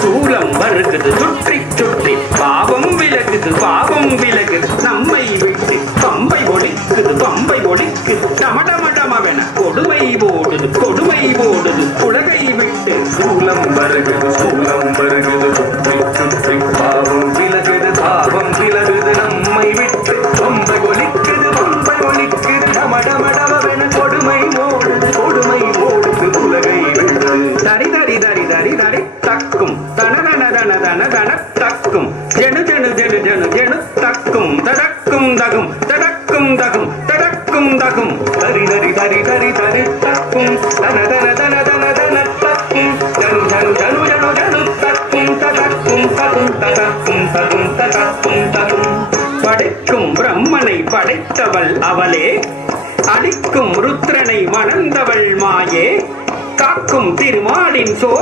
சூலம் வருகுது சுற்றி சுற்றி பாவம் விலகுது நம்மை விட்டு பம்பை ஒழிக்குது டமடமடமவென கொடுமை ஓடுது உலகை விட்டு சூலம் வருகுது சுற்றி சுற்றி பாவம் விலகுது நம்மை விட்டு பம்பை ஒழிக்குது டமடமடமவென கொடுமை ஓடுது உலகை விட்டு தரி தக்கும் தன தக்கும் ஜெனு தக்கும் தடக்கும் தகும் தடக்கும் தரி தக்கும் தன தக்கும் ஜனு தக்கும் தடக்கும் படைக்கும் பிரம்மனை படைத்தவள் அவளே, அடிக்கும் ருத்ரனை மணந்தவள் மாயே, காக்கும் திருமாலின் சோர்